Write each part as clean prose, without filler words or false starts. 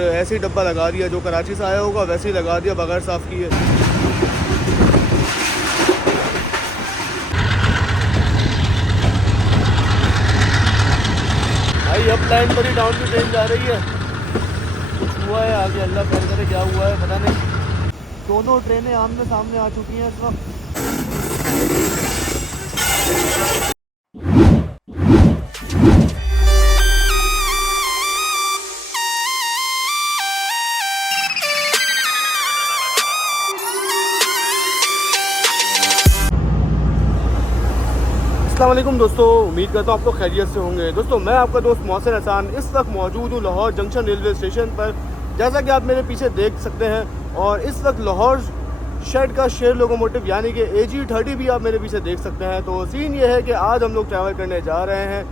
ऐसे ही डब्बा लगा दिया, जो कराची से आया होगा वैसे ही लगा दिया बगैर साफ़ किए। भाई अप लाइन पर ही डाउन की ट्रेन जा रही है, कुछ हुआ है आगे, अल्लाह खैर करे, क्या हुआ है पता नहीं। दोनों ट्रेनें आमने सामने आ चुकी हैं इस वक्त। अस्सलाम वालेकुम दोस्तों, उम्मीद करता हूँ आप लोग खैरियत से होंगे। दोस्तों मैं आपका दोस्त मोहसिन हसन इस वक्त मौजूद हूँ लाहौर जंक्शन रेलवे स्टेशन पर, जैसा कि आप मेरे पीछे देख सकते हैं। और इस वक्त लाहौर शेड का शेर लोकोमोटिव यानी कि AG30 भी आप मेरे पीछे देख सकते हैं। तो सीन ये है कि आज हम लोग ट्रैवल करने जा रहे हैं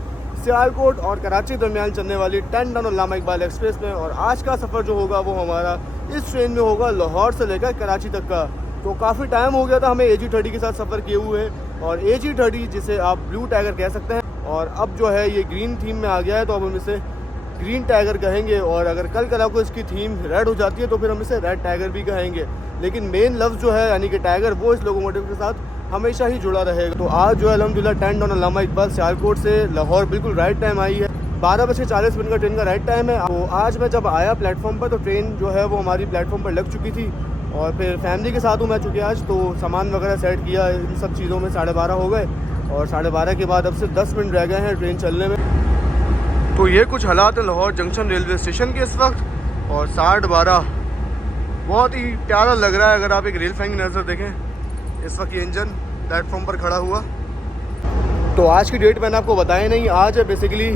सियालकोट और कराची दरमियान चलने वाली 10 टन अल्लामा इकबाल एक्सप्रेस में। और आज का सफ़र जो होगा वो हमारा इस ट्रेन में होगा लाहौर से लेकर कराची तक का। तो काफ़ी टाइम हो गया था हमें AG30 के साथ सफ़र किए हुए, और AG30 जिसे आप ब्लू टाइगर कह सकते हैं, और अब जो है ये ग्रीन थीम में आ गया है तो अब हम इसे ग्रीन टाइगर कहेंगे। और अगर कल कल को इसकी थीम रेड हो जाती है तो फिर हम इसे रेड टाइगर भी कहेंगे। लेकिन मेन लफ्ज़ जो है यानी कि टाइगर वो इस लोकोमोटिव के साथ हमेशा ही जुड़ा रहेगा। तो आज जो है अल्हम्दुलिल्लाह 10 टन अल्लामा इकबाल सियालकोट से लाहौर बिल्कुल राइट टाइम आई है। 12:40 का ट्रेन का राइट टाइम है। तो आज मैं जब आया प्लेटफॉर्म पर तो ट्रेन जो है वो हमारी प्लेटफॉर्म पर लग चुकी थी, और फिर फैमिली के साथ हूँ मैं चूँकि आज, तो सामान वगैरह सेट किया, इन सब चीज़ों में 12:30 हो गए। और 12:30 के बाद अब सिर्फ 10 मिनट रह गए हैं ट्रेन चलने में। तो ये कुछ हालात हैं लाहौर जंक्शन रेलवे स्टेशन के इस वक्त। और 12:30 बहुत ही प्यारा लग रहा है। अगर आप एक रेल फैन की नज़र देखें, इस वक्त ये इंजन प्लेटफॉर्म पर खड़ा हुआ। तो आज की डेट मैंने आपको बताया नहीं, आज है बेसिकली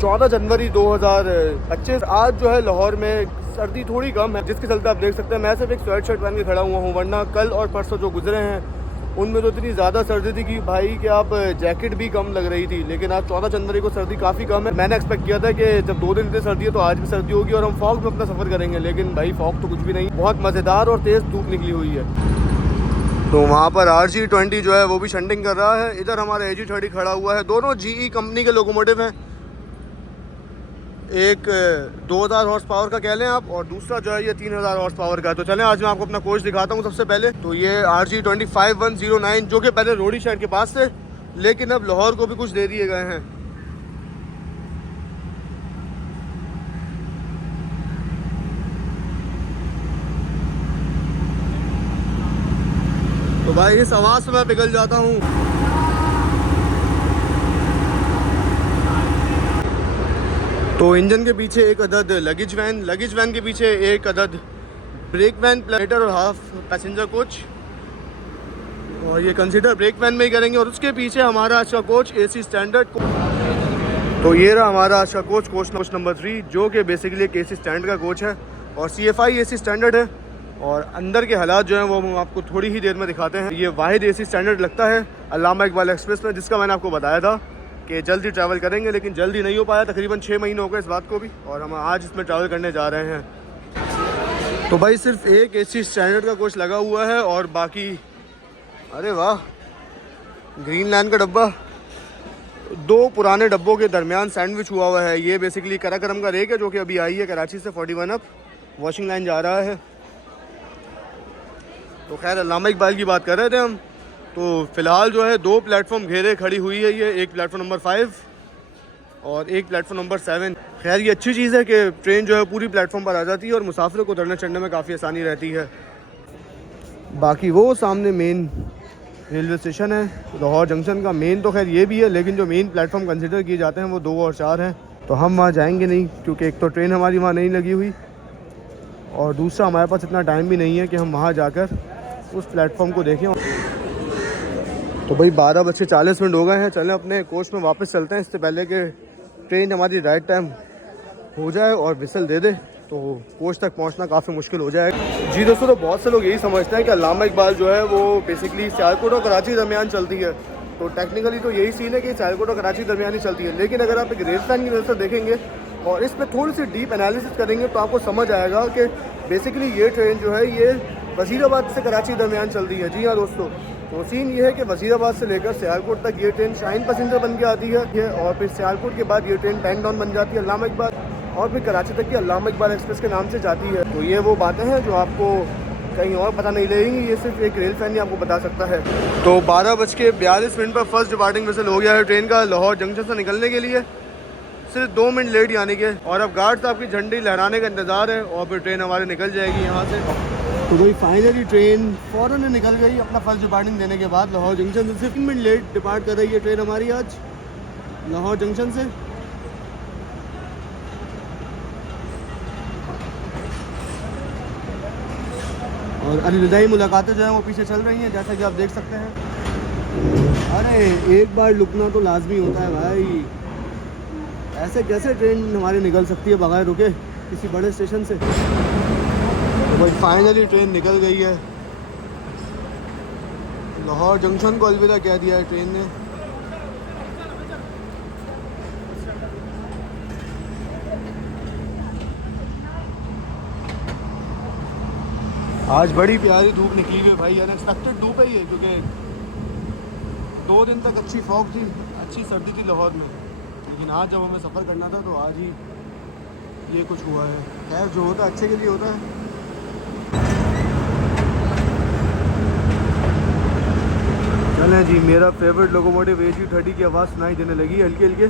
14 जनवरी 2025। आज जो है लाहौर में सर्दी थोड़ी कम है, जिसके चलते आप देख सकते हैं मैं सिर्फ एक स्वेट शर्ट पहन के खड़ा हुआ हूँ, वरना कल और परसों जो गुजरे हैं उनमें तो इतनी ज़्यादा सर्दी थी कि भाई कि आप जैकेट भी कम लग रही थी। लेकिन आज 14 जनवरी को सर्दी काफ़ी कम है। मैंने एक्सपेक्ट किया था कि जब 2 दिन इतनी सर्दी है तो आज भी सर्दी होगी और हम फॉग में अपना सफ़र करेंगे, लेकिन भाई फॉग तो कुछ भी नहीं, बहुत मज़ेदार और तेज़ धूप निकली हुई है। तो वहाँ पर RG20 जो है वो भी शंटिंग कर रहा है। इधर हमारा AG30 खड़ा हुआ है। दोनों GE कंपनी के लोकोमोटिव हैं, एक 2000 हॉर्स पावर का कह लें आप, और दूसरा जो है ये 3000 हॉर्स पावर का है। तो चलें आज मैं आपको अपना कोच दिखाता हूँ। सबसे पहले तो ये RG20 5109 जो कि पहले रोडी शहर के पास थे, लेकिन अब लाहौर को भी कुछ दे दिए गए हैं। तो भाई इस आवाज़ से मैं पिघल जाता हूँ। तो इंजन के पीछे एक अदद लगेज वैन के पीछे एक अदद ब्रेक वैन, प्लेटर और हाफ पैसेंजर कोच, और ये कंसीडर ब्रेक वैन में ही करेंगे। और उसके पीछे हमारा आज का कोच AC स्टैंडर्ड। तो ये रहा हमारा आज का कोच नंबर 3, जो कि बेसिकली एक AC स्टैंडर्ड का कोच है और CFI AC स्टैंडर्ड है। और अंदर के हालात जो हैं वो हम आपको थोड़ी ही देर में दिखाते हैं। ये वाहिद AC स्टैंडर्ड लगता है अल्लामा इकबाल एक्सप्रेस में, जिसका मैंने आपको बताया था कि जल्दी ट्रैवल करेंगे, लेकिन जल्दी नहीं हो पाया। तकरीबन 6 महीने हो गए इस बात को भी, और हम आज इसमें ट्रैवल करने जा रहे हैं। तो भाई सिर्फ एक AC स्टैंडर्ड का कोच लगा हुआ है और बाकी, अरे वाह, ग्रीन लाइन का डब्बा 2 पुराने डब्बों के दरमियान सैंडविच हुआ हुआ है। ये बेसिकली कराकरम का रेक है जो कि अभी आई है कराची से 41 अप, वॉशिंग लाइन जा रहा है। तो खैर अल्लामा इकबाल की बात कर रहे थे हम। तो फ़िलहाल जो है 2 प्लेटफॉर्म घेरे खड़ी हुई है ये, एक प्लेटफॉर्म नंबर 5 और एक प्लेटफॉर्म नंबर 7। खैर ये अच्छी चीज़ है कि ट्रेन जो है पूरी प्लेटफॉर्म पर आ जाती है और मुसाफिरों को उतरने चढ़ने में काफ़ी आसानी रहती है। बाकी वो सामने मेन रेलवे स्टेशन है लाहौर जंक्शन का। मेन तो खैर ये भी है, लेकिन जो मेन प्लेटफॉर्म कंसिडर किए जाते हैं वो 2 और 4 हैं। तो हम वहाँ जाएंगे नहीं, क्योंकि एक तो ट्रेन हमारी वहाँ नहीं लगी हुई, और दूसरा हमारे पास इतना टाइम भी नहीं है कि हम वहाँ जाकर उस प्लेटफॉर्म को देखें। तो भाई 12:40 हो गए हैं। चलें अपने कोच में वापस चलते हैं, इससे पहले कि ट्रेन हमारी राइट टाइम हो जाए और विसल दे दे तो कोच तक पहुंचना काफ़ी मुश्किल हो जाएगा। जी दोस्तों, तो बहुत से लोग यही समझते हैं कि अल्लामा इकबाल जो है वो बेसिकली सियालकोट और कराची दरमियान चलती है। तो टेक्निकली तो यही सीन है कि सियालकोट और कराची दरमियान ही चलती है, लेकिन अगर आप एक रेल फैन की नज़र से देखेंगे और इस पर थोड़ी सी डीप एनालिसिस करेंगे तो आपको समझ आएगा कि बेसिकली ये ट्रेन जो है ये वज़ीराबाद से कराची दरमियान चलती है। जी हाँ दोस्तों, तो सीन ये है कि वज़ीराबाद से लेकर सियालकोट तक ये ट्रेन शाइन पैसेंजर बन के आती है, और फिर सियालकोट के बाद ये ट्रेन टैंक डाउन बन जाती है अल्लामा इकबाल, और फिर कराची तक की अल्लामा इकबाल एक्सप्रेस के नाम से जाती है। तो ये वो बातें हैं जो आपको कहीं और पता नहीं लगेंगी, ये सिर्फ एक रेल फैन ही आपको बता सकता है। तो 12:42 पर फर्स्ट डिपार्टिंग विसल हो गया है ट्रेन का लाहौर जंक्शन से निकलने के लिए। सिर्फ 2 मिनट लेट यानी कि, और अब गार्ड साहब की झंडी लहराने का इंतज़ार है और फिर ट्रेन हमारी निकल जाएगी यहाँ से। तो भाई फाइनली ट्रेन फ़ौरन निकल गई अपना फर्स्ट डिपार्टिंग देने के बाद लाहौर जंक्शन से। सिर्फ 3 मिनट लेट डिपार्ट कर रही है ट्रेन हमारी आज लाहौर जंक्शन से। और अलविदाई मुलाकातें जो हैं वो पीछे चल रही हैं जैसा कि आप देख सकते हैं। अरे एक बार रुकना तो लाजमी होता है भाई, ऐसे कैसे ट्रेन हमारी निकल सकती है बगैर रुके किसी बड़े स्टेशन से। तो भाई फाइनली ट्रेन निकल गई है, लाहौर जंक्शन को अलविदा कह दिया है ट्रेन ने। आज बड़ी प्यारी धूप निकली हुई है भाई, अनएक्सपेक्टेड धूप है ये, क्योंकि 2 दिन तक अच्छी फॉग थी, अच्छी सर्दी थी लाहौर में, लेकिन आज जब हमें सफ़र करना था तो आज ही ये कुछ हुआ है। खैर जो होता है अच्छे के लिए होता है। चलें जी, मेरा फेवरेट लोकोमोटिव AG30 की आवाज़ सुनाई देने लगी है हल्की हल्की,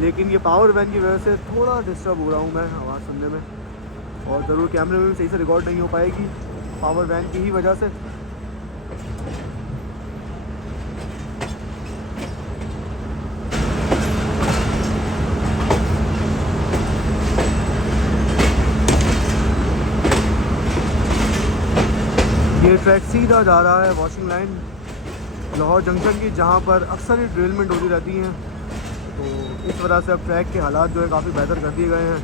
लेकिन ये पावर वैन की वजह से थोड़ा डिस्टर्ब हो रहा हूँ मैं आवाज़ सुनने में, और ज़रूर कैमरे में भी सही से रिकॉर्ड नहीं हो पाएगी पावर वैन की ही वजह से। ये ट्रैक सीधा जा रहा है वॉशिंग लाइन लाहौर जंक्शन की, जहाँ पर अक्सर ही ड्रिलमेंट होती रहती हैं। तो इस वजह से अब ट्रैक के हालात जो है काफ़ी बेहतर कर दिए गए हैं।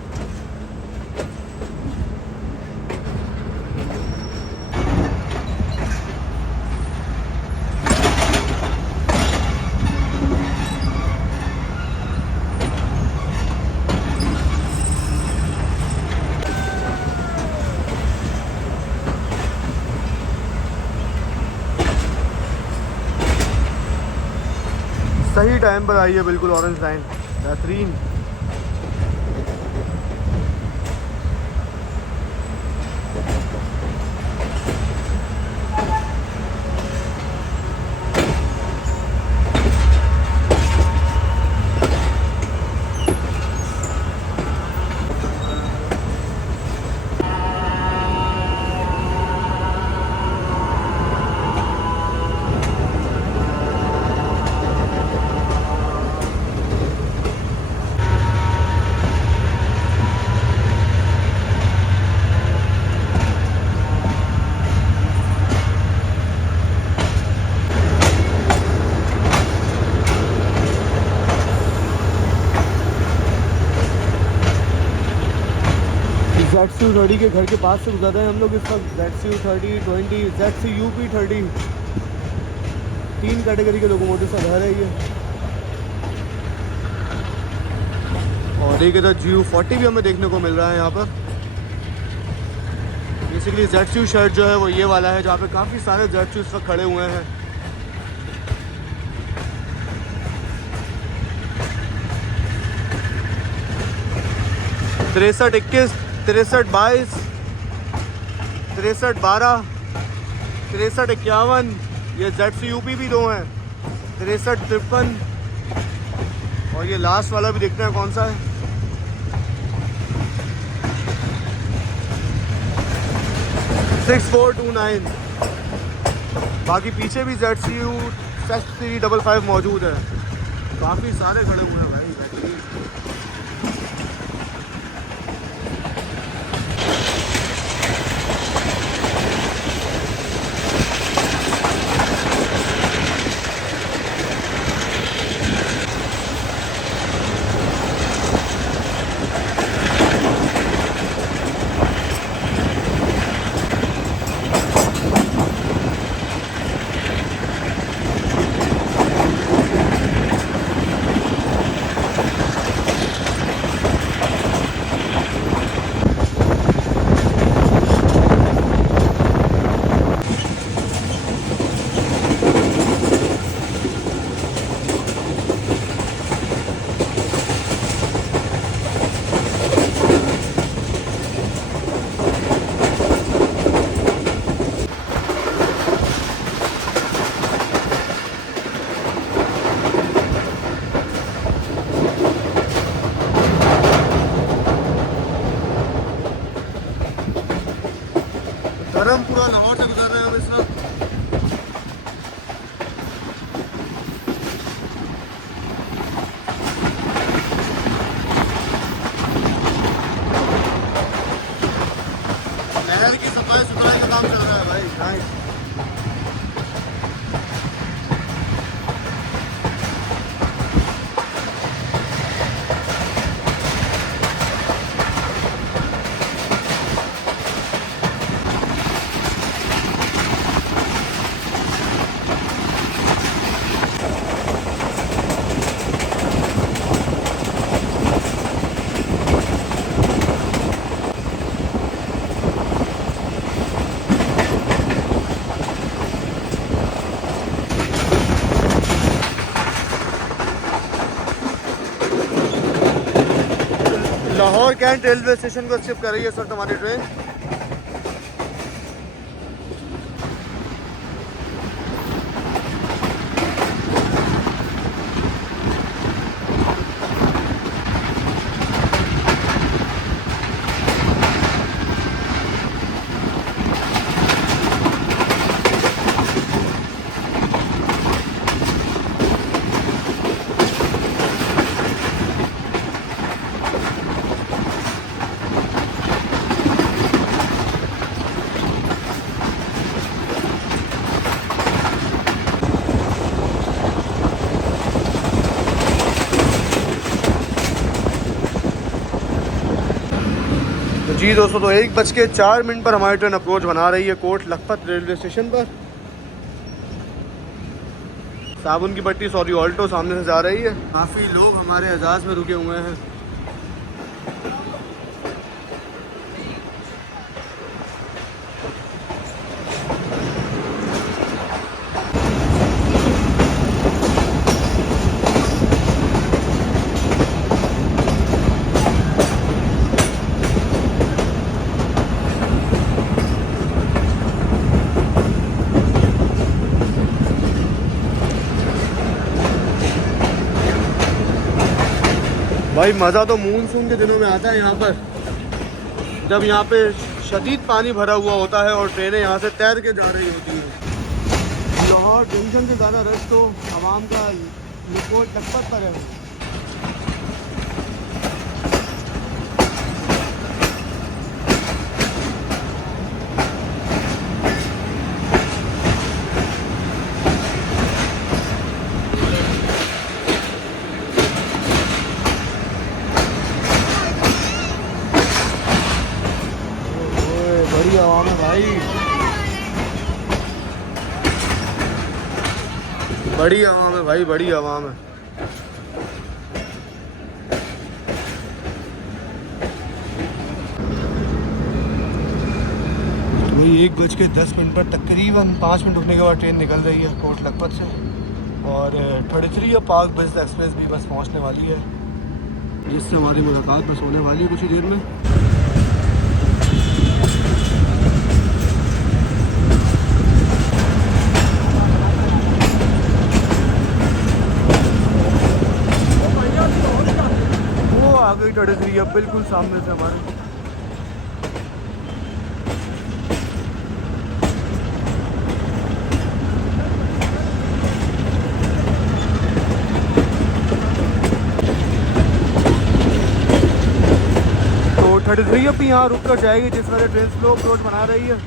सही टाइम पर आई है बिल्कुल ऑरेंज लाइन, बेहतरीन। ZCU30 के घर के पास से गुजर रहे हैं हम लोग इस वक्त। ZCU30, 20, ZCUP30, 3 कैटेगरी के लोकोमोटिव का घर है ये। और एक इधर GU40 भी हमें देखने को मिल रहा है यहाँ पर। बेसिकली ZCU शर्ट जो है वो ये वाला है, जहाँ पे काफ़ी सारे ZCU इस वक्त खड़े हुए हैं। तिरसठ 21, 63 22, 63 12, 63 51, ये ZCUP भी 2 हैं, 63 53, और ये लास्ट वाला भी देखते हैं कौन सा है। (6429). बाकी पीछे भी ZCU 6355 मौजूद है। काफ़ी सारे खड़े हुए हैं भाई। बरहमपुरा लाहौर से गुजर रहे हैं हम इस वक्त। नहर की सफाई सुथराई का काम चल रहा है भाई। Nice. Lahore cantt railway station को शिफ्ट कर रही है इस वक्त हमारी ट्रेन। जी दोस्तों, तो 1:04 पर हमारी ट्रेन अप्रोच बना रही है कोट लखपत रेलवे स्टेशन पर। साबुन की पट्टी सॉरी ऑल्टो सामने से जा रही है। काफ़ी लोग हमारे एजाज में रुके हुए हैं। भाई मज़ा तो मानसून के दिनों में आता है यहाँ पर, जब यहाँ पे शदीद पानी भरा हुआ होता है और ट्रेनें यहाँ से तैर के जा रही होती हैं। लाहौर जंक्शन से ज़्यादा रश तो आवाम का कोट लखपत पर है। बड़ी आवाम है भाई, बड़ी आवाम है भाई, बड़ी आवाम है। वही 1:10 पर तकरीबन 5 मिनट रुकने के बाद ट्रेन निकल रही है कोट लखपत से और 33 या पार्क बस एक्सप्रेस भी बस पहुंचने वाली है, जिससे हमारी मुलाकात बस होने वाली है कुछ ही देर में। आ गई 33 अब बिल्कुल सामने से हमारे। तो 33 अब भी यहाँ रुक कर जाएगी जिस वजह ट्रेन स्लो अप्रोच बना रही है।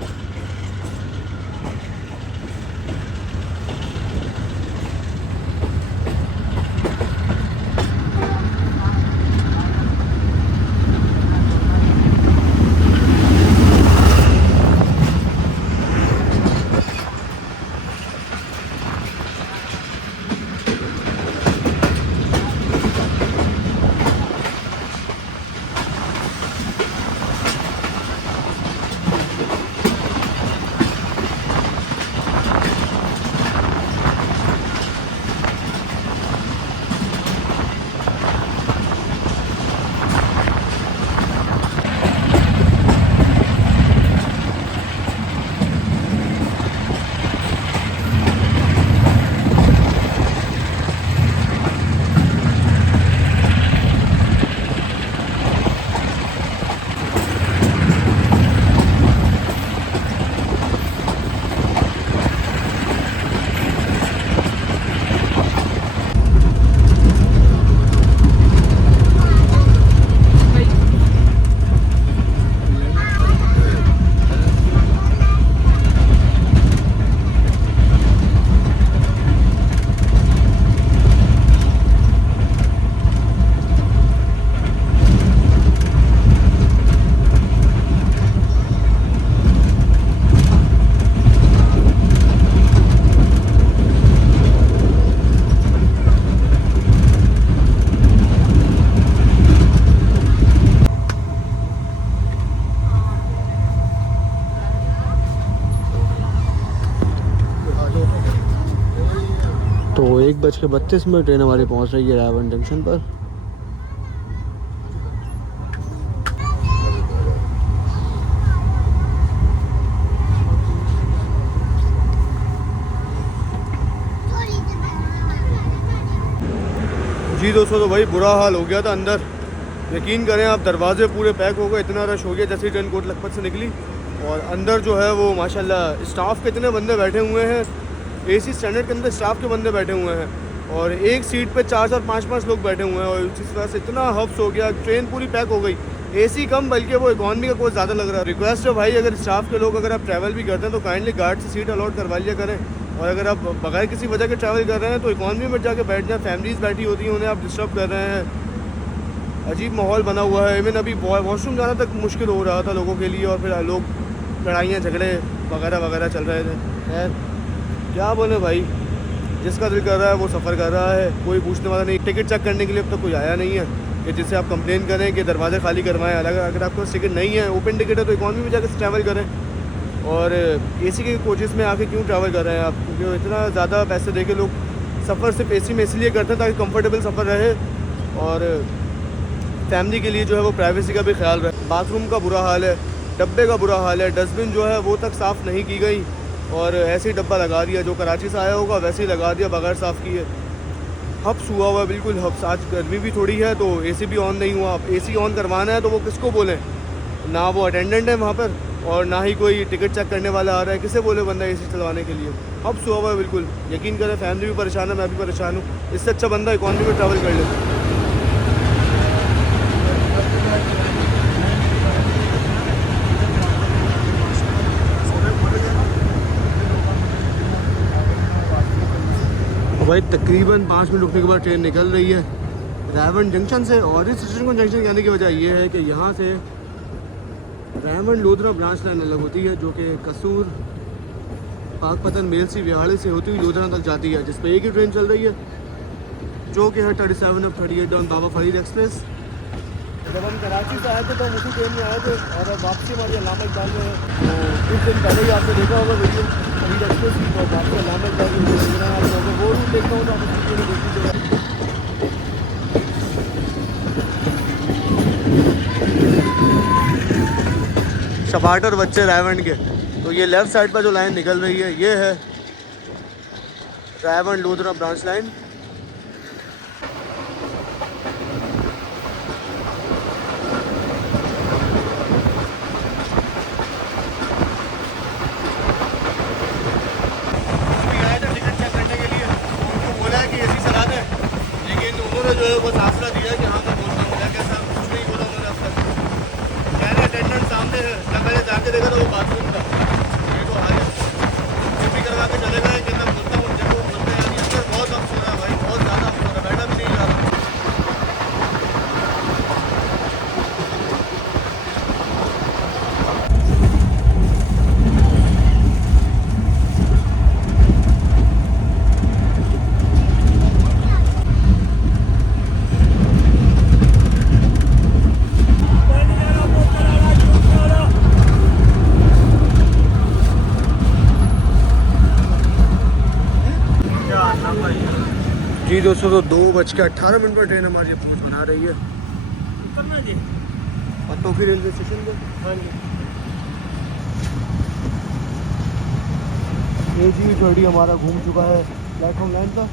1:32 ट्रेन हमारी पहुंच रही है रायवन जंक्शन पर। जी दोस्तों, तो भाई बुरा हाल हो गया था अंदर। यकीन करें आप, दरवाजे पूरे पैक हो गए, इतना रश हो गया जैसे ट्रेन कोट लखपत से निकली। और अंदर जो है वो माशाल्लाह स्टाफ के इतने बंदे बैठे हुए हैं, एसी स्टैंडर्ड के अंदर स्टाफ के बंदे बैठे हुए हैं और एक सीट पे 4-4 5-5 लोग बैठे हुए हैं। और इस वजह से इतना हफ्स हो गया, ट्रेन पूरी पैक हो गई। एसी कम बल्कि वो इकॉनमी का कोच ज़्यादा लग रहा है। रिक्वेस्ट है भाई, अगर स्टाफ के लोग अगर आप ट्रैवल भी करते हैं तो काइंडली गार्ड से सीट अलॉट करवा लिया करें। और अगर आप बगैर किसी वजह के ट्रैवल कर रहे हैं तो इकॉनमी में जाके बैठ जाए। फैमिलीज़ बैठी होती हैं, उन्हें आप डिस्टर्ब कर रहे हैं। अजीब माहौल बना हुआ है। इवन अभी वॉशरूम जाना तक मुश्किल हो रहा था लोगों के लिए और फिर लोग लड़ाइयाँ झगड़े वगैरह वगैरह चल रहे थे। खैर क्या बोले भाई, जिसका दिल कर रहा है वो सफ़र कर रहा है, कोई पूछने वाला नहीं। टिकट चेक करने के लिए अब तक कोई आया नहीं है कि जिससे आप कंप्लेन करें कि दरवाज़े खाली करवाएं। अलग अगर आपके पास टिकट नहीं है, ओपन टिकट है, तो इकॉनमी में जाकर ट्रैवल करें। और एसी के कोचेस में आके क्यों ट्रैवल कर रहे हैं आप? क्योंकि इतना ज़्यादा पैसे दे के लोग सफ़र सिर्फ एसी में इसलिए करते हैं ताकि कंफर्टेबल सफ़र रहे और फैमिली के लिए जो है वो प्राइवेसी का भी ख्याल रहे। बाथरूम का बुरा हाल है, डब्बे का बुरा हाल है, डस्टबिन जो है वो तक साफ़ नहीं की गई और ऐसे ही डब्बा लगा दिया, जो कराची से आया होगा वैसे ही लगा दिया बगैर साफ़ किए। हब्स हुआ हुआ है बिल्कुल हब्स। आज गर्मी भी थोड़ी है तो एसी भी ऑन नहीं हुआ। अब एसी ऑन करवाना है तो वो किसको बोलें? ना वो अटेंडेंट है वहाँ पर और ना ही कोई टिकट चेक करने वाला आ रहा है। किसे बोले बंदा एसी चलवाने के लिए? हब्स हुआ हुआ है बिल्कुल। यकीन करें, फैमिली भी परेशान है, मैं भी परेशान हूँ। इससे अच्छा बंदा इकॉनमी में ट्रैवल कर ले। भाई तकरीबन 5 मिनट रुकने के बाद ट्रेन निकल रही है रायवन जंक्शन से। और इस स्टेशन को जंक्शन कहने की वजह यह है कि यहाँ से रायवन लोधरा ब्रांच लाइन अलग होती है, जो कि कसूर पाकपतन मेल सी विहाड़े से होती हुई लोधरा तक जाती है, जिस पर एक ही ट्रेन चल रही है जो कि है 37 और 38 डाउन बाबा फरीद एक्सप्रेस। जब हम कराची से आए थे तो हम उसी ट्रेन में आए थे और अब वापसी हमारी अल्लामा इकबाल में है। तो कुछ दिन पहले ही आपने देखा होगा वीडियो फरीद एक्सप्रेस की, और वापसी अल्लामा इकबाल की वो रूट देखता हूँ तो आप उस वीडियो में देख लीजिएगा। शबाटर बच्चे रायवन के। तो ये लेफ़्ट साइड पर जो लाइन निकल रही है ये है रायवन लोधरा ब्रांच लाइन। जो है वो आसरा दिया कि हाँ मैं बोलता हूँ, क्या सर कुछ नहीं बोला उन्होंने अब तक। कह रहे अटेंडेंट सामने है, पहले जाके देखा तो वो बाथरूम था। ये तो हाल है, कुछ भी करवा के चले गए कि मैं बोलता हूँ। जब वो बोलते हैं अंदर बहुत अफसोस हो रहा है भाई, बहुत ज़्यादा अफसोस हो रहा है, बैठा भी नहीं जा रहा। जी दोस्तों, तो 2:18 पर ट्रेन हमारी अप्रोच बना रही है पत्तोकी रेलवे स्टेशन को। हाँ जी, AG30 हमारा घूम चुका है प्लेटफॉर्म लाइन का।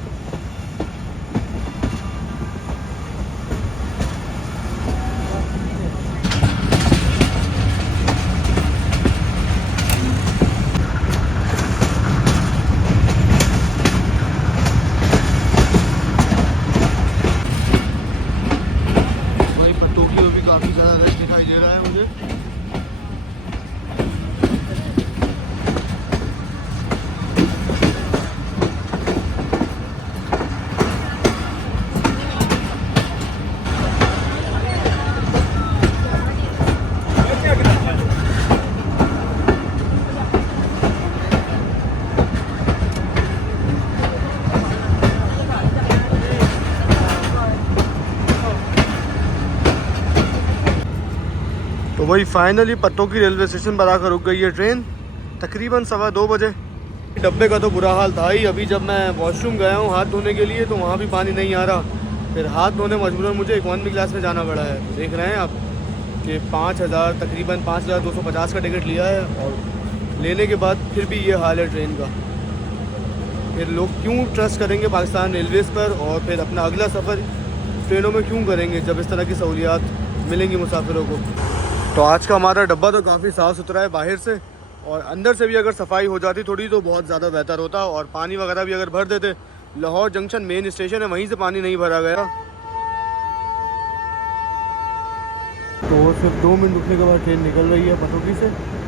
काफ़ी ज़्यादा रश दिखाई दे रहा है मुझे। तो वही फाइनली पत्तोकी रेलवे स्टेशन पर आकर रुक गई है ट्रेन तकरीबन 2:15 बजे। डब्बे का तो बुरा हाल था ही। अभी जब मैं वॉशरूम गया हूँ हाथ धोने के लिए तो वहाँ भी पानी नहीं आ रहा, फिर हाथ धोने मजबूरन मुझे इकोनॉमी क्लास में जाना पड़ा है। देख रहे हैं आप कि 5,000 तकरीबन 5,250 का टिकट लिया है और लेने के बाद फिर भी ये हाल है ट्रेन का। फिर लोग क्यों ट्रस्ट करेंगे पाकिस्तान रेलवेज़ पर और फिर अपना अगला सफ़र ट्रेनों में क्यों करेंगे जब इस तरह की सहूलियात मिलेंगी मुसाफिरों को। तो आज का हमारा डब्बा तो काफ़ी साफ़ सुथरा है बाहर से, और अंदर से भी अगर सफाई हो जाती थोड़ी तो बहुत ज़्यादा बेहतर होता। और पानी वगैरह भी अगर भर देते, लाहौर जंक्शन मेन स्टेशन है वहीं से पानी नहीं भरा गया तो सिर्फ 2 मिनट रुकने के बाद ट्रेन निकल रही है पटोकी से।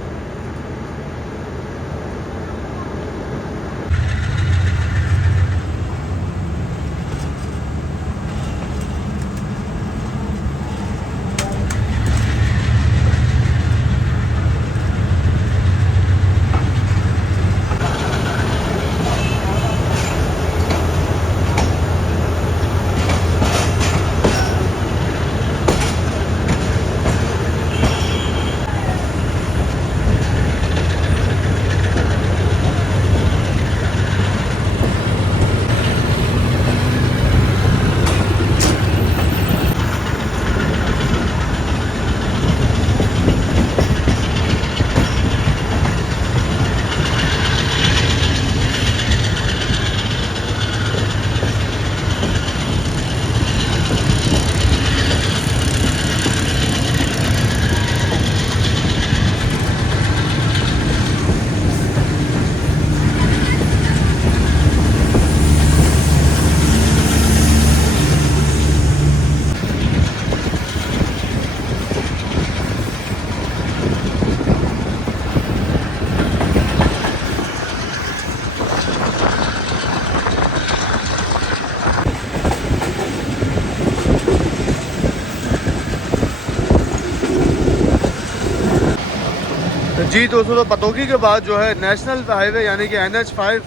जी दोस्तों, तो पतोकी के बाद जो है नेशनल हाईवे यानी कि NH5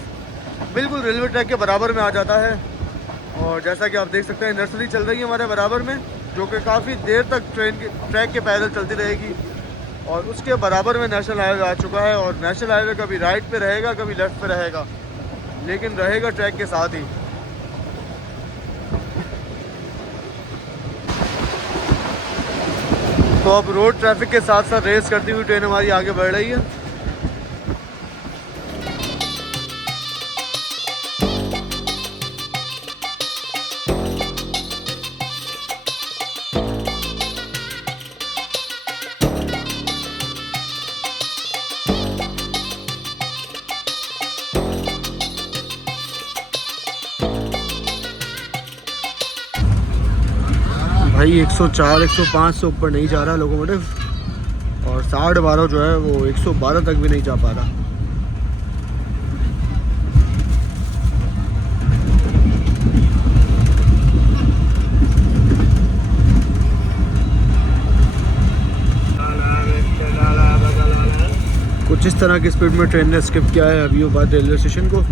बिल्कुल रेलवे ट्रैक के बराबर में आ जाता है। और जैसा कि आप देख सकते हैं नर्सरी चल रही है हमारे बराबर में, जो कि काफ़ी देर तक ट्रेन के ट्रैक के पैदल चलती रहेगी। और उसके बराबर में नेशनल हाईवे आ चुका है, और नेशनल हाईवे कभी राइट पे रहेगा कभी लेफ़्ट पे रहेगा, लेकिन रहेगा ट्रैक के साथ ही। तो अब रोड ट्रैफिक के साथ साथ रेस करती हुई ट्रेन हमारी आगे बढ़ रही है। भाई 104 105 से ऊपर नहीं जा रहा लोकोमोटिव, और 12.5 जो है वो 112 तक भी नहीं जा पा रहा। कुछ इस तरह की स्पीड में ट्रेन ने स्किप किया है अभी बाद रेलवे स्टेशन को।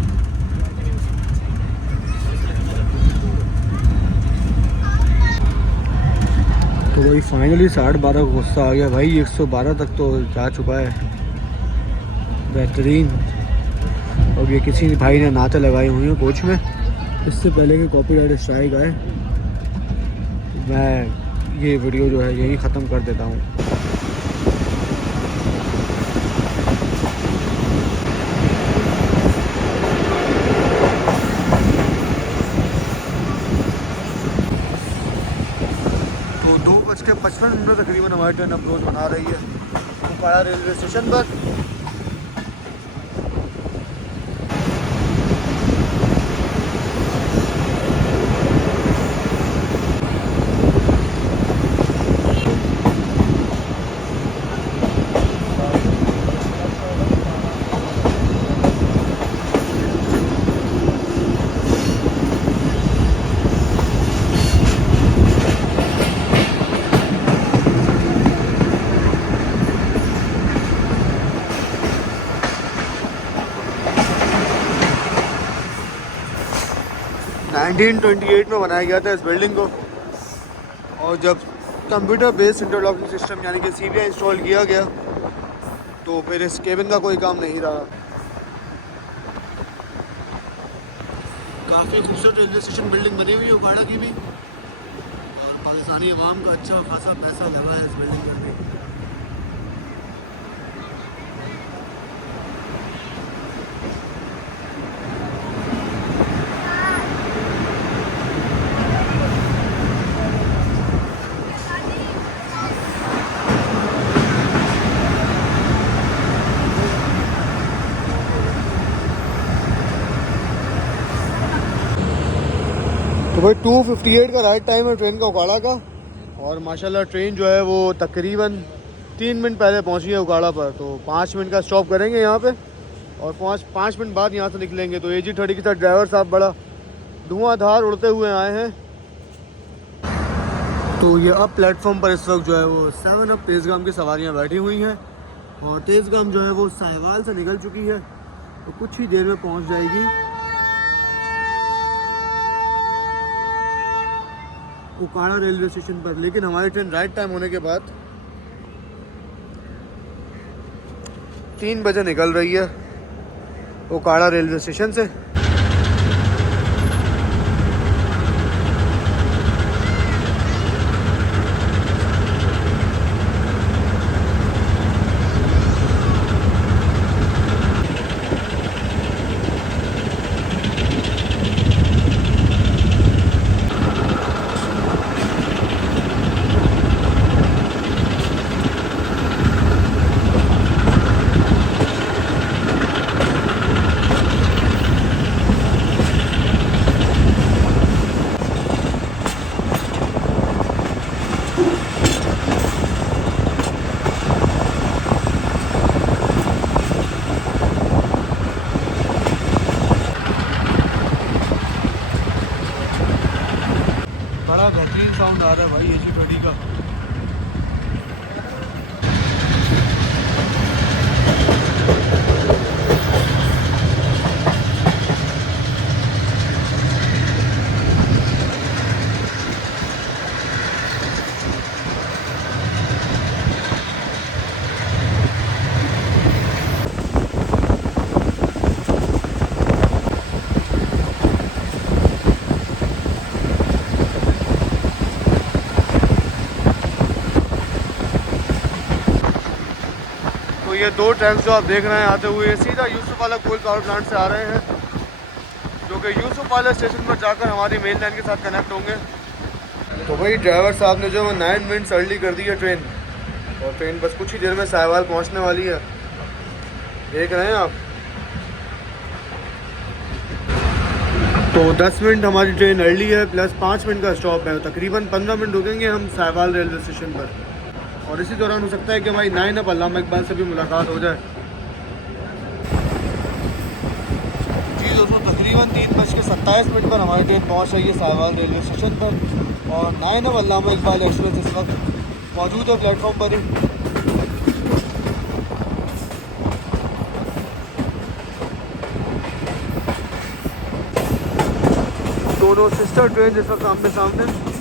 तो वही फाइनली 12:30 को गुस्सा आ गया भाई, 112 तक तो जा चुका है, बेहतरीन। और ये किसी भाई ने नाते लगाई हुई हैं कोच में, इससे पहले कि कॉपीराइट स्ट्राइक आए। मैं ये वीडियो जो है यही ख़त्म कर देता हूँ। तो 2:55 तकरीबन हमारी ट्रेन अप्रोच बना रही है कुपवाड़ा रेलवे स्टेशन पर। नाइनटीन 1928 में बनाया गया था इस बिल्डिंग को, और जब कंप्यूटर बेस्ड इंटरलॉकिंग सिस्टम यानी कि CBI इंस्टॉल किया गया तो फिर इस केबिन का कोई काम नहीं रहा। काफ़ी खूबसूरत रेलवे स्टेशन बिल्डिंग बनी हुई है उकाड़ा की भी, और पाकिस्तानी अवाम का अच्छा खासा पैसा लगा है इस बिल्डिंग में भी। तो भाई 2:58 का राइट टाइम है ट्रेन का उकाड़ा का, और माशाल्लाह ट्रेन जो है वो तकरीबन 3 मिनट पहले पहुंची है उकाड़ा पर। तो 5 मिनट का स्टॉप करेंगे यहाँ पे, और 5 मिनट बाद यहाँ से निकलेंगे। तो AG30 के साथ ड्राइवर साहब बड़ा धुआंधार उड़ते हुए आए हैं। तो ये अब प्लेटफॉर्म पर इस वक्त जो है वो 7 अप तेज़गाम की सवारियाँ बैठी हुई हैं, और तेज़गाम जो है वो साहिवाल से निकल चुकी है, तो कुछ ही देर में पहुँच जाएगी उकाड़ा रेलवे स्टेशन पर। लेकिन हमारी ट्रेन राइट टाइम होने के बाद 3 बजे निकल रही है उकाड़ा रेलवे स्टेशन से। बड़ा बेहतरीन साउंड आ रहा है भाई AG30 का। तो ये 2 ट्रैक्स जो आप देख रहे हैं आते हुए सीधा यूसुफ वाला कोल पावर प्लांट से आ रहे हैं, जो कि यूसुफ वाला स्टेशन पर जाकर हमारी मेन लाइन के साथ कनेक्ट होंगे। तो भाई ड्राइवर साहब ने जो 9 मिनट्स अर्ली कर दी है ट्रेन, और ट्रेन बस कुछ ही देर में साहिवाल पहुंचने वाली है, देख रहे हैं आप। तो 10 मिनट हमारी ट्रेन अर्ली है, प्लस 5 मिनट का स्टॉप है। तकरीबन 15 मिनट रुकेंगे हम साहिवाल रेलवे स्टेशन पर, और इसी दौरान हो सकता है कि भाई 9 अप अल्लामा इकबाल से भी मुलाकात हो जाए। जी दोस्तों, तकरीबन 3:27 पर हमारी ट्रेन पहुंच रही है साहिवाल रेलवे स्टेशन पर, और 9 अप अल्लामा इकबाल एक्सप्रेस इस वक्त मौजूद है प्लेटफॉर्म पर ही। दोनों सिस्टर ट्रेन जिस वक्त आमने सामने।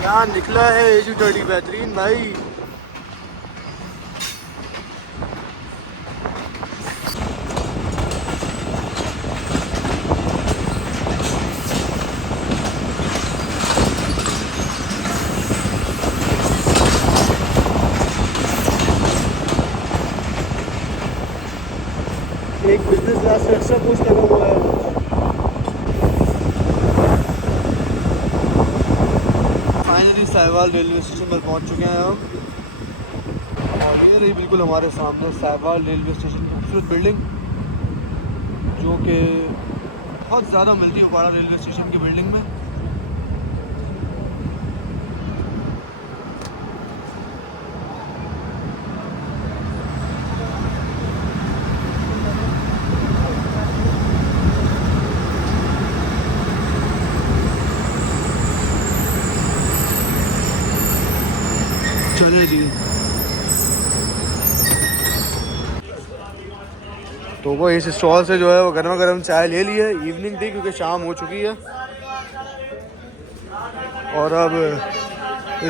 क्या निकला है AG30 बेहतरीन भाई। एक बिजनेस क्लास से एक्स्ट्रा कोच लगा हुआ है। फाइनली साहिवाल रेलवे स्टेशन पर पहुंच चुके हैं हम, और ये रही बिल्कुल हमारे सामने साहिवाल रेलवे स्टेशन की खूबसूरत बिल्डिंग, जो कि बहुत ज़्यादा मिलती है उपाड़ा रेलवे स्टेशन की बिल्डिंग में। हैं जी। तो वो इस स्टॉल से जो है वो गर्मा गर्म चाय ले ली है, इवनिंग थी क्योंकि शाम हो चुकी है। और अब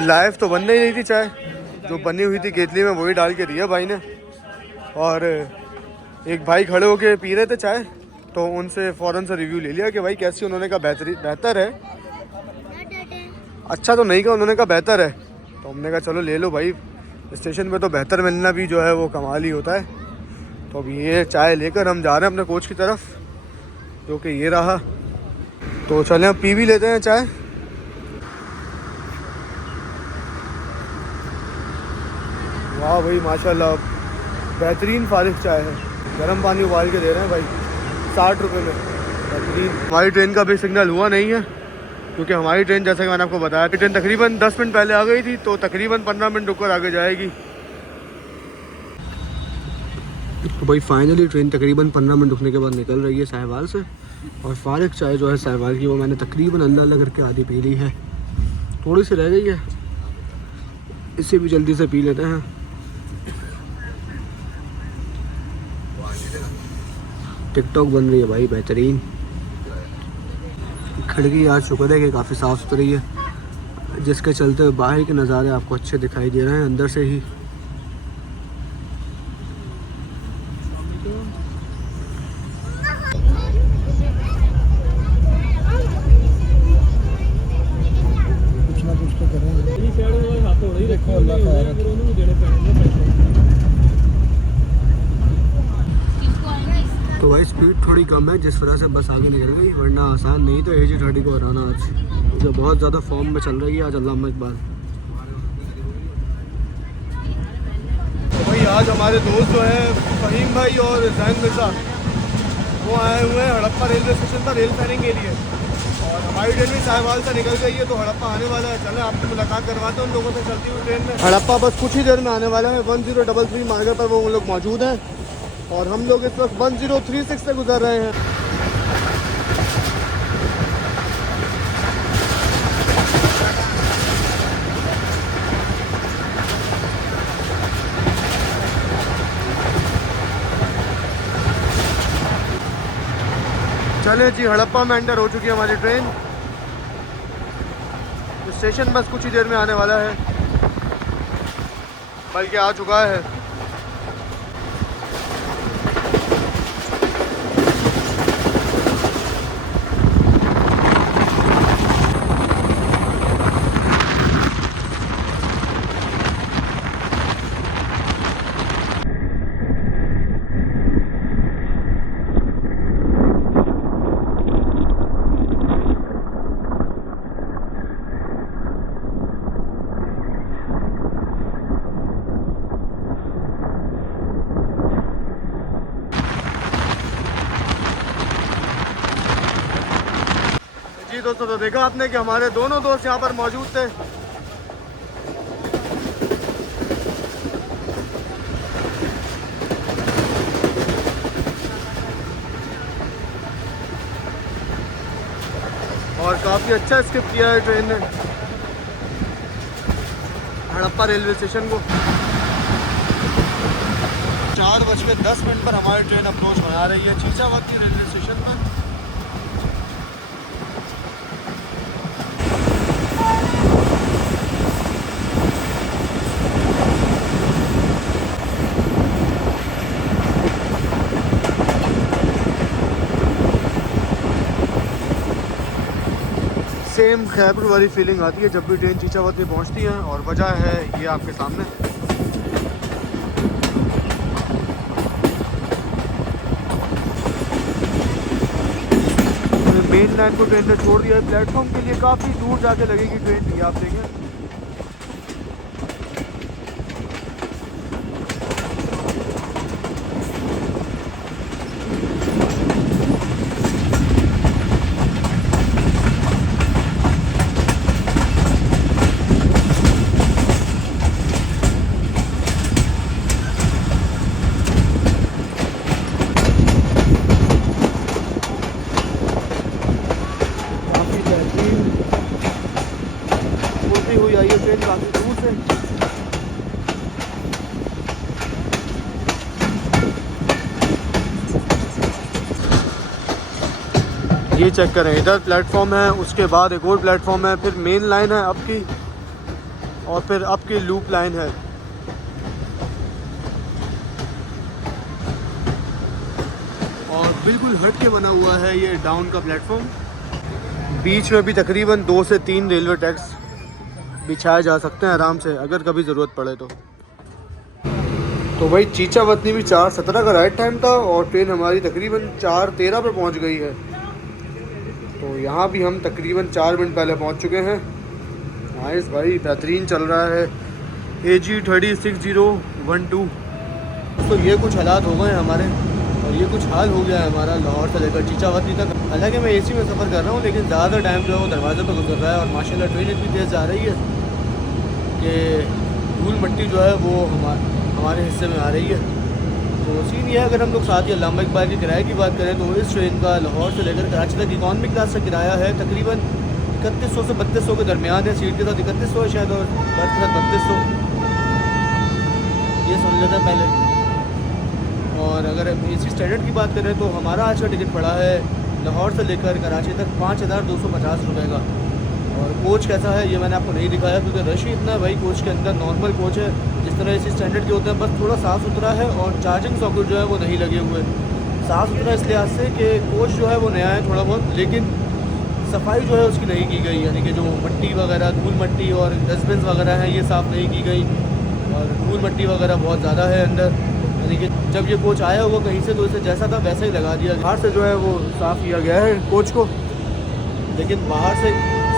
लाइव तो बन नहीं रही थी चाय, जो बनी हुई थी केतली में वही डाल के दिया भाई ने। और एक भाई खड़े होके पी रहे थे चाय, तो उनसे फ़ौरन से रिव्यू ले लिया कि भाई कैसी। उन्होंने कहा बेहतर है, अच्छा तो नहीं कहा, उन्होंने कहा बेहतर है। तो हमने कहा चलो ले लो भाई, स्टेशन पे तो बेहतर मिलना भी जो है वो कमाल ही होता है। तो अब ये चाय लेकर हम जा रहे हैं अपने कोच की तरफ, जो कि ये रहा। तो चलें अब पी भी लेते हैं चाय। वाह भाई माशाल्लाह, बेहतरीन फारिग चाय है। गर्म पानी उबाल के दे रहे हैं भाई 60 रुपये में, बेहतरीन। हमारी ट्रेन का भी सिग्नल हुआ नहीं है, क्योंकि हमारी ट्रेन जैसा कि मैंने आपको बताया ट्रेन तकरीबन 10 मिनट पहले आ गई थी, तो तकरीबन 15 मिनट रुककर आगे जाएगी। तो भाई फाइनली ट्रेन तकरीबन 15 मिनट रुकने के बाद निकल रही है साहिवाल से। और फारिग चाय जो है साहिवाल की, वो मैंने तकरीबन अल्लाह करके आधी पी ली है, थोड़ी सी रह गई है, इसे भी जल्दी से पी लेते हैं। टिकटॉक बन रही है भाई बेहतरीन। खिड़की आज शुक्र है कि काफ़ी साफ़ सुथरी है, जिसके चलते बाहर के नज़ारे आपको अच्छे दिखाई दे रहे हैं अंदर से ही। कुछ ना कुछ तो करेंगे। तो भाई स्पीड थोड़ी कम है जिस वजह से बस आगे निकल गई, वरना आसान नहीं तो AG30 को हराना आज, जो बहुत ज़्यादा फॉर्म में चल रही है आज अल्लामा इकबाल। तो भाई आज हमारे दोस्त जो है फ़हीम भाई और जैन मिर्ज़ा, वो आए हुए हैं हड़प्पा रेलवे स्टेशन पर रेल फैरिंग के लिए। और हमारी ट्रेन भी साहिवाल से निकल गई है, तो हड़प्पा आने वाला है। चलें आपसे मुलाकात करवाते हैं उन लोगों से चलती हुई ट्रेन में। हड़प्पा बस कुछ ही देर में आने वाला है। 1033 मार्गर पर वो लोग मौजूद हैं, और हम लोग इस वक्त 1036 से गुजर रहे हैं। चले जी, हड़प्पा में एंटर हो चुकी है हमारी ट्रेन। स्टेशन बस कुछ ही देर में आने वाला है, बल्कि आ चुका है। दोस्तों, तो देखा आपने कि हमारे दोनों दोस्त यहाँ पर मौजूद थे। और काफ़ी अच्छा स्किप किया है ट्रेन ने हड़प्पा रेलवे स्टेशन को। 4:10 पर हमारी ट्रेन अप्रोच बना रही है चीचावती रेलवे स्टेशन पर। सेम खैबर वाली फीलिंग आती है जब भी ट्रेन चीचावती पहुंचती है, और वजह है ये आपके सामने। मेन लाइन को ट्रेन ने छोड़ दिया है, प्लेटफॉर्म के लिए काफ़ी दूर जाके लगेगी ट्रेन, ये आप देखें। ये चेक करें, इधर प्लेटफॉर्म है, उसके बाद एक और प्लेटफॉर्म है, फिर मेन लाइन है अप की, और फिर अप की लूप लाइन है। और बिल्कुल हट के बना हुआ है ये डाउन का प्लेटफॉर्म। बीच में भी तकरीबन 2 से 3 रेलवे ट्रैक्स बिछाए जा सकते हैं आराम से, अगर कभी ज़रूरत पड़े तो भाई चीचा वतनी भी 4:17 का राइट टाइम था और ट्रेन हमारी तकरीबन 4:13 पे पहुंच गई है। तो यहाँ भी हम तकरीबन 4 मिनट पहले पहुंच चुके हैं। नाइस भाई, बेहतरीन चल रहा है। AG 306012। तो ये कुछ हालात हो गए हमारे, और ये कुछ हाल हो गया है हमारा लाहौर से लेकर चीचा वतनी तक। हालांकि मैं AC में सफ़र कर रहा हूँ, लेकिन ज़्यादा टाइम जो है वो दरवाजे पर गुजर रहा है। और माशाल्लाह ट्रेन इतनी तेज़ जा रही है कि धूल मिट्टी जो है वो हमारे हिस्से में आ रही है। तो सीन ये है, अगर हम लोग साथ ही अल्लामा इकबाल के किराए की बात करें तो इस ट्रेन का लाहौर से लेकर कराची तक इकॉनमी क्लास का किराया है तकरीबन 3100 से 3200 के दरमियान है। सीट के साथ 3100 है शायद, और बर्थ के साथ 3200, ये सुन लेते हैं पहले। और अगर AC स्टैंडर्ड की बात करें तो हमारा आज का टिकट पड़ा है लाहौर से लेकर कराची तक 5250 रुपये का। और कोच कैसा है ये मैंने आपको नहीं दिखाया क्योंकि रश ही इतना है भाई। कोच के अंदर नॉर्मल कोच है जिस तरह AC स्टैंडर्ड के होते हैं, बस थोड़ा साफ़ सुथरा है और चार्जिंग सॉकेट जो है वो नहीं लगे हुए। साफ़ सुथरा इस लिहाज से कि कोच जो है वो नया है थोड़ा बहुत, लेकिन सफाई जो है उसकी नहीं की गई, यानी कि जो मिट्टी वगैरह, धूल मिट्टी और डस्टबिन वगैरह हैं ये साफ़ नहीं की गई, और धूल मिट्टी वगैरह बहुत ज़्यादा है अंदर। यानी कि जब ये कोच आया होगा कहीं से तो इसे जैसा था वैसा ही लगा दिया। बाहर से जो है वो साफ़ किया गया है कोच को, लेकिन बाहर से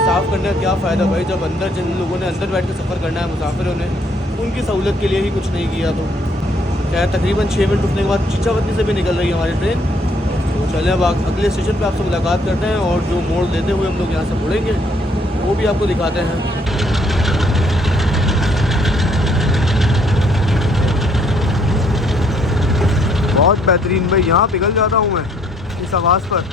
साफ़ करने का क्या फ़ायदा भाई, जब अंदर जिन लोगों ने अंदर बैठ कर सफ़र करना है मुसाफिरों ने, उनकी सहूलत के लिए ही कुछ नहीं किया। तो खैर तकरीबन 6 मिनट रुकने के बाद चीचा वतनी से भी निकल रही है हमारी ट्रेन। तो चलें अब अगले स्टेशन पे आपसे मुलाकात करते हैं, और जो मोड़ लेते हुए हम लोग यहाँ से मुड़ेंगे वो भी आपको दिखाते हैं। बहुत बेहतरीन भाई, यहाँ पिघल जाता हूँ मैं इस आवाज़ पर।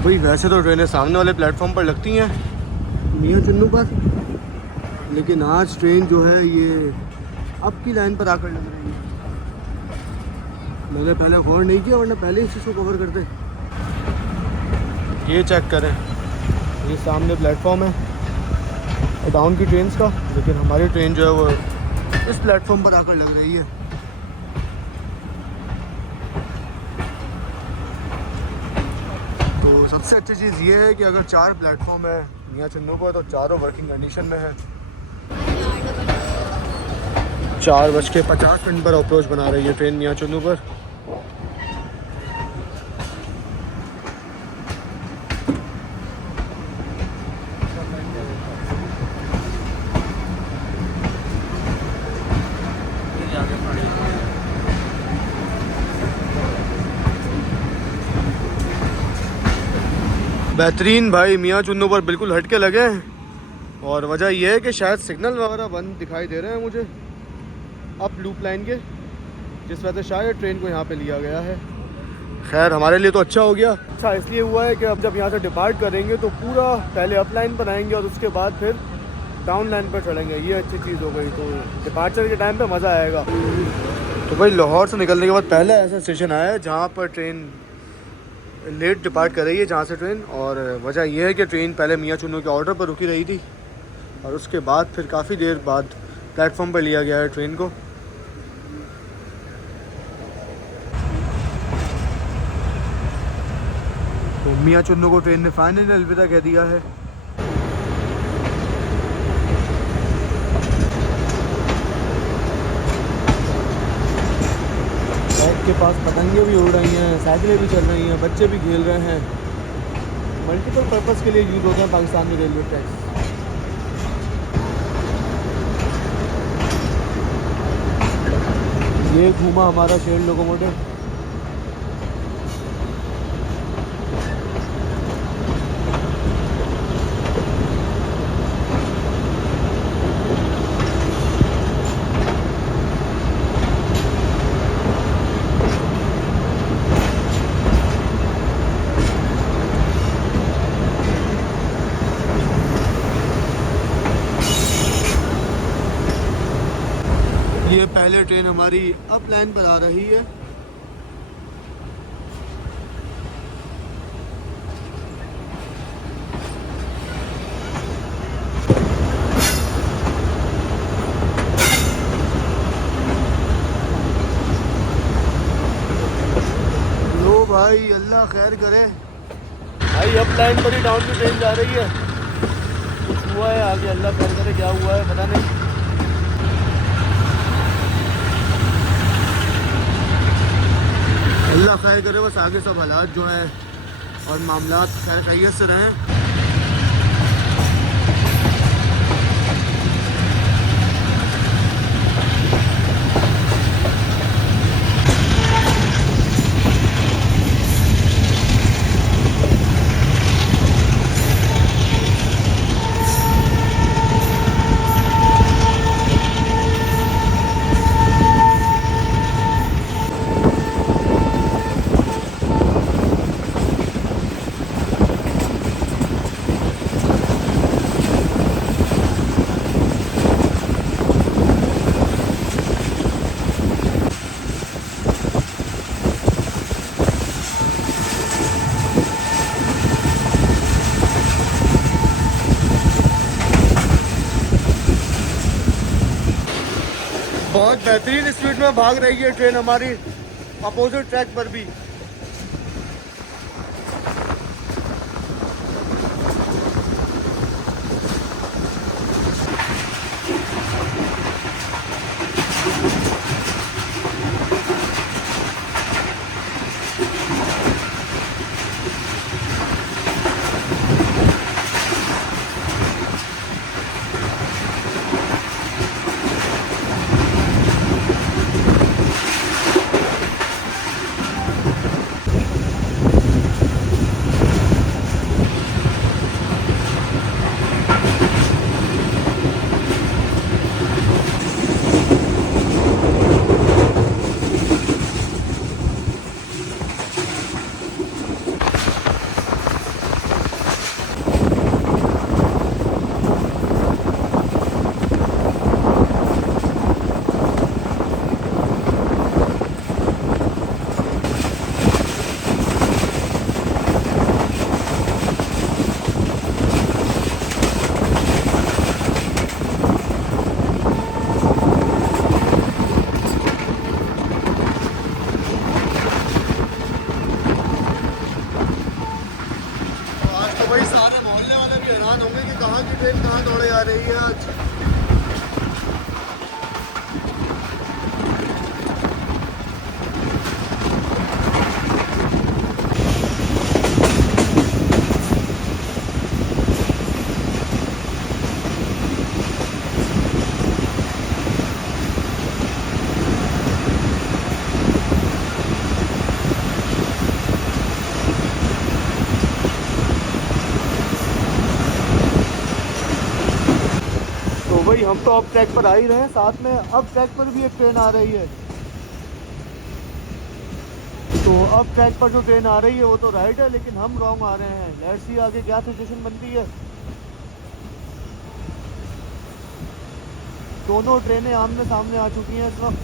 भाई वैसे तो ट्रेनें सामने वाले प्लेटफॉर्म पर लगती हैं मियाँ चुन्नू पर, लेकिन आज ट्रेन जो है ये अप की लाइन पर आकर लग रही है। मैंने पहले गौर नहीं किया, वरना पहले इस चीज़ को कवर करते। ये चेक करें, ये सामने प्लेटफॉर्म है डाउन की ट्रेन का, लेकिन हमारी ट्रेन जो है वो इस प्लेटफॉर्म पर आकर लग रही है। तो सबसे अच्छी चीज़ ये है कि अगर 4 प्लेटफॉर्म है मियाँ चुन्नू पर तो चारों वर्किंग कंडीशन में है। 4:50 पर अप्रोच बना रही है ट्रेन मियाँ चुन्नू पर। बेहतरीन भाई, मियाँ चुन्नू पर बिल्कुल हट के लगे हैं, और वजह यह है कि शायद सिग्नल वगैरह बंद दिखाई दे रहे हैं मुझे अप लूप लाइन के, जिस वजह से शायद ट्रेन को यहाँ पे लिया गया है। खैर हमारे लिए तो अच्छा हो गया। अच्छा इसलिए हुआ है कि अब जब यहाँ से डिपार्ट करेंगे तो पूरा पहले अप लाइन पर आएंगे और उसके बाद फिर डाउन लाइन पर चढ़ेंगे, ये अच्छी चीज़ हो गई। तो डिपार्चर के टाइम पे मज़ा आएगा। तो भाई लाहौर से निकलने के बाद पहला ऐसा स्टेशन आया है जहाँ पर ट्रेन लेट डिपार्ट कर रही है जहाँ से ट्रेन। और वजह यह है कि ट्रेन पहले मियाँ चुन्नू के ऑर्डर पर रुकी रही थी और उसके बाद फिर काफ़ी देर बाद प्लेटफॉर्म पर लिया गया है ट्रेन को। तो मियाँ चुन्नू को ट्रेन ने फाइनली अलविदा कह दिया है। बैग के पास पतंगे भी उड़ रही हैं, साइकिलें भी चल रही हैं, बच्चे भी खेल रहे हैं। मल्टीपल पर्पज़ के लिए यूज़ होते हैं पाकिस्तानी रेलवे ट्रैक्स। ये घूमा हमारा शेयर लोकोमोटिव। ये पहले ट्रेन हमारी अप लाइन पर आ रही है। लो भाई, अल्लाह खैर करे भाई। अप लाइन पर ही डाउन की ट्रेन जा रही है। कुछ हुआ है आगे, अल्लाह खैर करे, क्या हुआ है पता नहीं। अल्लाह खैर करे, बस आगे सब हालात जो है और मामलात खैर खैरियत से रहें। बहुत बेहतरीन स्पीड में भाग रही है ट्रेन हमारी अपोजिट ट्रैक पर भी। भाई सारे मोहल्ले वाले भी हैरान होंगे कि कहाँ की ट्रेन कहाँ दौड़े आ रही है आज। भाई हम तो अब ट्रैक पर आ ही रहे हैं, साथ में अब ट्रैक पर भी एक ट्रेन आ रही है। तो अब ट्रैक पर जो ट्रेन आ रही है वो तो राइट है, लेकिन हम रॉन्ग आ रहे हैं। लेट्स सी आगे क्या सिचुएशन बनती है। दोनों ट्रेनें आमने सामने आ चुकी हैं इस वक्त।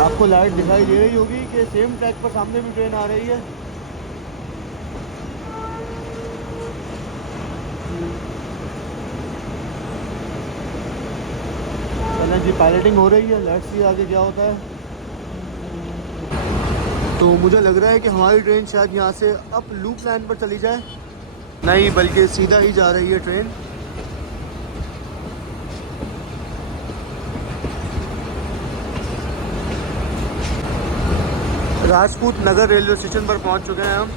आपको लाइट दिखाई दे रही होगी कि सेम ट्रैक पर सामने भी ट्रेन आ रही है। चलें जी, पायलटिंग हो रही है, लेट्स सी आगे क्या होता है। तो मुझे लग रहा है कि हमारी ट्रेन शायद यहाँ से अप लूप लाइन पर चली जाए, नहीं बल्कि सीधा ही जा रही है ट्रेन। राजपूत नगर रेलवे स्टेशन पर पहुंच चुके हैं हम।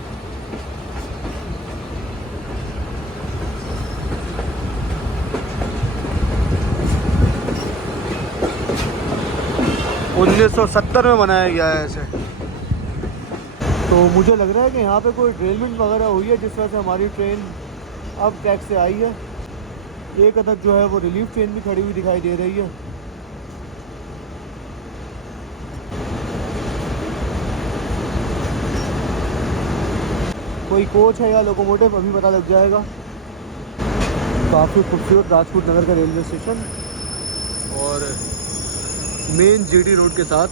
उन्नीस 1970 में बनाया गया है ऐसे। तो मुझे लग रहा है कि यहाँ पे कोई ड्रिलमेंट वगैरह हुई है जिस वजह से हमारी ट्रेन अब ट्रैक से आई है। एक अदद जो है वो रिलीफ ट्रेन भी खड़ी हुई दिखाई दे रही है। कोई कोच है या लोकोमोटिव अभी पता लग जाएगा। काफ़ी खूबसूरत राजपूत नगर का रेलवे स्टेशन और मेन जीटी रोड के साथ।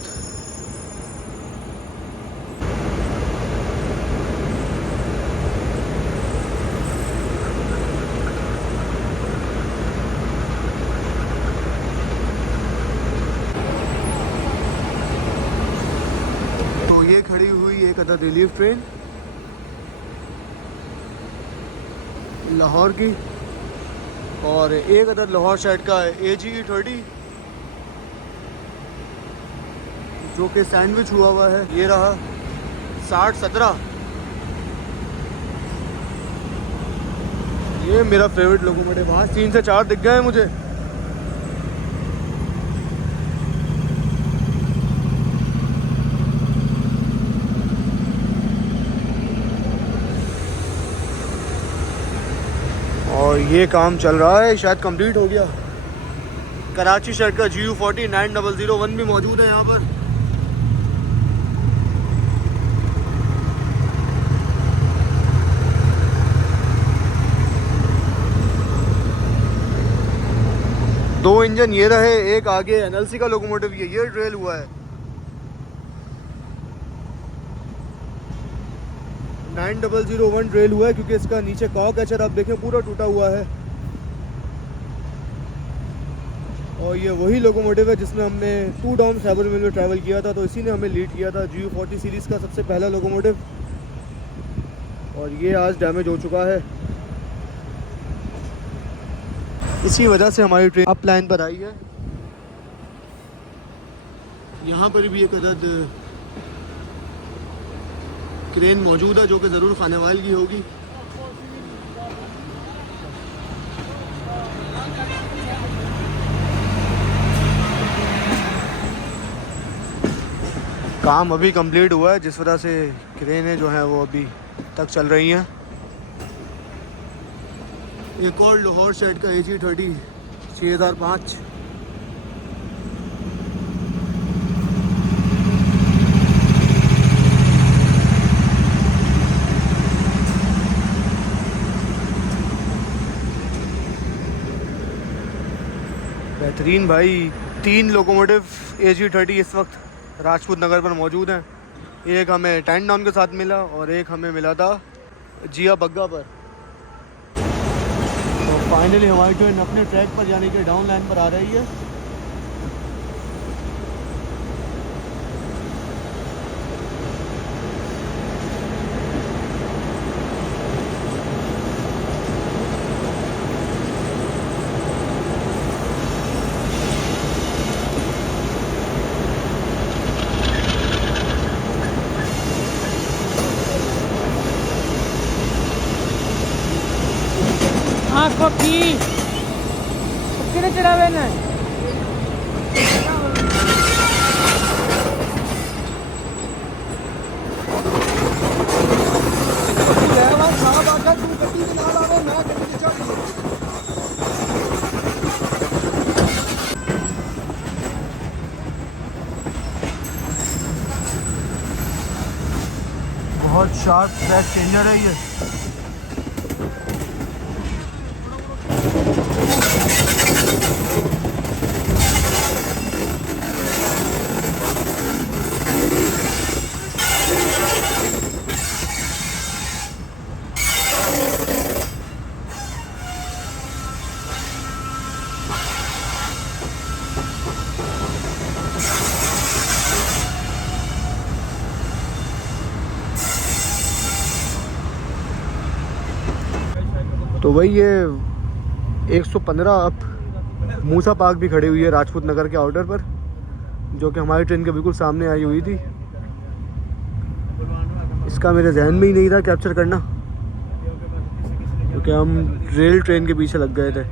तो ये खड़ी हुई एक अदद रिलीफ ट्रेन लाहौर की और एक अदद लाहौर साइड का AGE30 जो कि सैंडविच हुआ हुआ है। ये रहा 60-17, ये मेरा फेवरेट लोकोमोटिव। वहाँ 3 से 4 दिख गए हैं मुझे। और ये काम चल रहा है, शायद कंप्लीट हो गया। कराची शहर का GU40 9001 भी मौजूद है यहाँ पर। दो इंजन ये रहे, एक आगे NLC का लोकोमोटिव ये ड्रिल हुआ है। 9001 ड्रिल हुआ है क्योंकि इसका नीचे कॉ कैचर आप देखें पूरा टूटा हुआ है। और ये वही लोकोमोटिव है जिसमें हमने 2 डाउन साइबर मिल में ट्रैवल किया था, तो इसी ने हमें लीड किया था। GU40 सीरीज़ का सबसे पहला लोकोमोटिव, और ये आज डैमेज हो चुका है। इसी वजह से हमारी ट्रेन अप लाइन पर आई है। यहाँ पर भी एक अदद क्रेन मौजूद है जो कि ज़रूर खानेवाल की होगी। काम अभी कंप्लीट हुआ है जिस वजह से क्रेनें जो हैं वो अभी तक चल रही हैं। एक और लाहौर साइड का AG30 6005। बेहतरीन भाई। 3 लोकोमोटिव AG30 इस वक्त राजपूत नगर पर मौजूद हैं। एक हमें 10 डाउन के साथ मिला और एक हमें मिला था जिया बग्गा पर। तो फाइनली हमारी ट्रेन अपने ट्रैक पर यानी कि डाउन लाइन पर आ रही है। हाँ कॉफी कितने चढ़ावे ना बहुत शार्प ट्रैक चेंजर है ये। तो वही ये 115 अब मूसा पार्क भी खड़ी हुई है राजपूत नगर के आउटर पर, जो कि हमारी ट्रेन के बिल्कुल सामने आई हुई थी। इसका मेरे जहन में ही नहीं था कैप्चर करना, क्योंकि हम रेल ट्रेन के पीछे लग गए थे।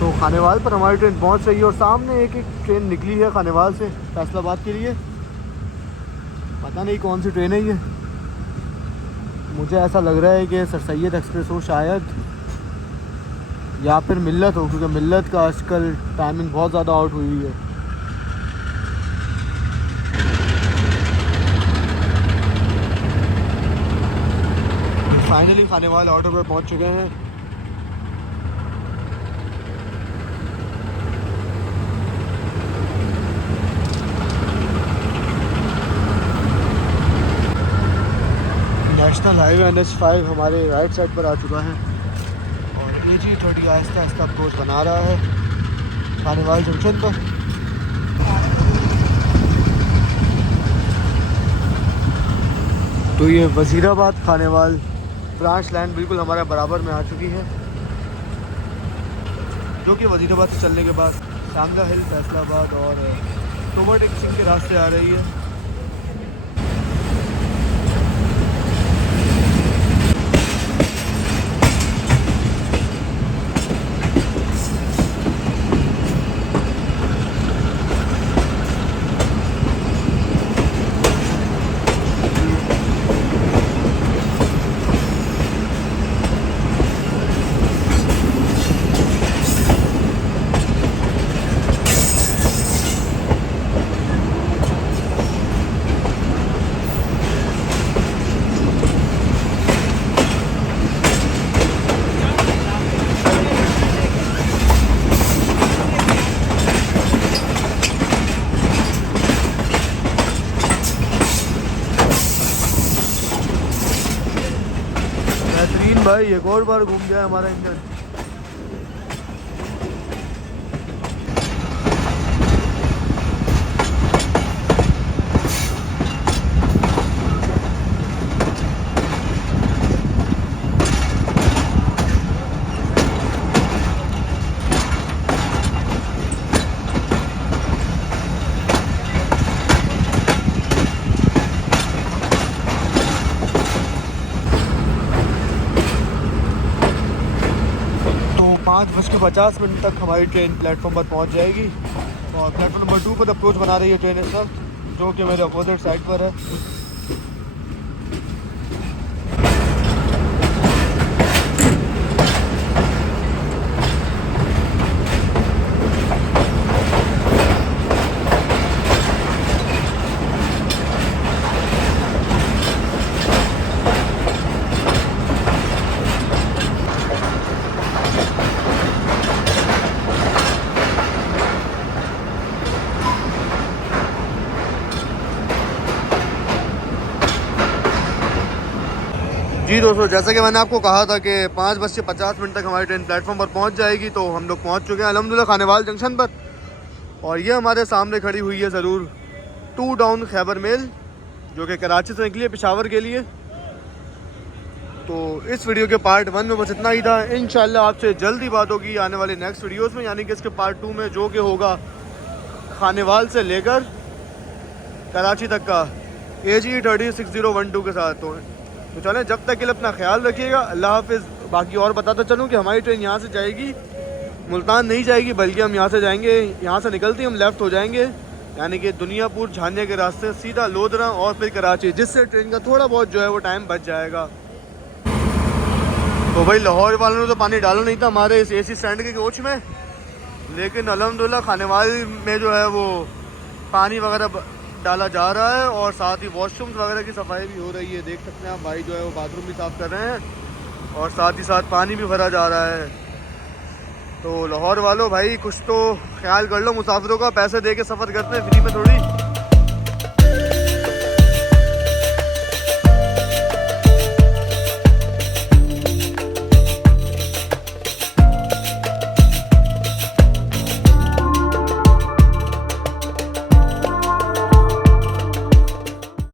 तो खानेवाल पर हमारी ट्रेन पहुंच रही है और सामने एक ट्रेन निकली है खानेवाल से फैसलाबाद के लिए। पता नहीं कौन सी ट्रेन है ये, मुझे ऐसा लग रहा है कि सर सैयद एक्सप्रेस हो शायद, या फिर मिल्लत हो, क्योंकि मिल्लत का आजकल टाइमिंग बहुत ज़्यादा आउट हुई है। फाइनली खानेवाल ऑटो पर पहुंच चुके हैं। नेशनल हाईवे NH5 हमारे राइट साइड पर आ चुका है और AG30 आहिस्ता आहिस्ता अप्रोच बना रहा है खानेवाल जंक्शन पर। तो ये वज़ीराबाद खानेवाल ब्रांच लाइन बिल्कुल हमारे बराबर में आ चुकी है, जो कि वज़ीराबाद से चलने के बाद शामला हिल, फैसलाबाद और टोबर सिंह के रास्ते आ रही है। भाई एक और बार घूम जाए हमारा इंजन। तो 5:50 तक हमारी ट्रेन प्लेटफॉर्म पर पहुंच जाएगी और प्लेटफॉर्म नंबर 2 पर अप्रोच बना रही है ट्रेन इस वक्त, जो कि मेरे अपोजिट साइड पर है। जी दोस्तों, जैसा कि मैंने आपको कहा था कि 5:50 तक हमारी ट्रेन प्लेटफॉर्म पर पहुंच जाएगी, तो हम लोग पहुंच चुके हैं अल्हम्दुलिल्लाह खानेवाल जंक्शन पर। और ये हमारे सामने खड़ी हुई है ज़रूर 2 डाउन खैबर मेल, जो कि कराची से निकली है पेशावर के लिए। तो इस वीडियो के पार्ट 1 में बस इतना ही था। इंशाल्लाह आपसे जल्दी बात होगी आने वाले नेक्स्ट वीडियोज़ में, यानी कि इसके पार्ट 2 में, जो कि होगा खानेवाल से लेकर कराची तक का AG30 6012 के साथ। तो चलें, जब तक के लिए अपना ख्याल रखिएगा। अल्लाह हाफिज़। बाकी और बताता चलूँ कि हमारी ट्रेन यहाँ से जाएगी, मुल्तान नहीं जाएगी, बल्कि हम यहाँ से जाएंगे, यहाँ से निकलते ही हम लेफ़्ट हो जाएंगे, यानी कि दुनियापुर झानिया के रास्ते सीधा लोधरा और फिर कराची, जिससे ट्रेन का थोड़ा बहुत जो है वो टाइम बच जाएगा। तो भाई लाहौर वालों ने तो पानी डाला नहीं था हमारे इस AC स्टैंड के कोच में, लेकिन अल्हम्दुलिल्लाह खानेवाल में जो है वो पानी वगैरह डाला जा रहा है और साथ ही वॉशरूम्स वगैरह की सफाई भी हो रही है। देख सकते हैं आप, भाई जो है वो बाथरूम भी साफ़ कर रहे हैं और साथ ही साथ पानी भी भरा जा रहा है। तो लाहौर वालों भाई कुछ तो ख्याल कर लो मुसाफिरों का, पैसे दे के सफ़र करते हैं फ्री में थोड़ी।